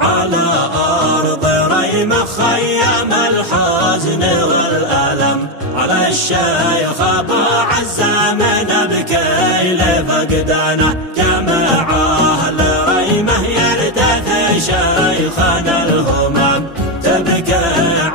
على أرض ريمة خيم الحزن والألم، على الشيخ أبو عزام نبكي لفقدانه، جمع أهل ريمة يردث شيخنا الهمم، تبكي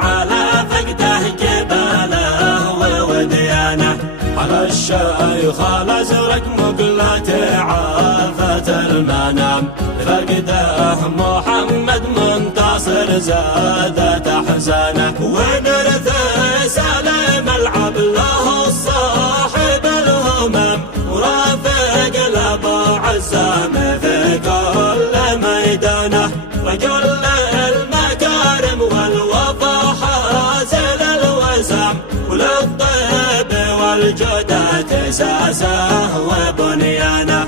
على فقده جباله ووديانه، على الشيخ الأزرق مقلة عافة المنام، فقده محمد منتصر زادت أحزانه، ونرث سالم العبد له الصاحب الهمم، ورافق لأبو عزام في كل ميدانه، رجل المكارم والوفا حازل الوسام، وللطيب والجودة أساسه وبنيانه.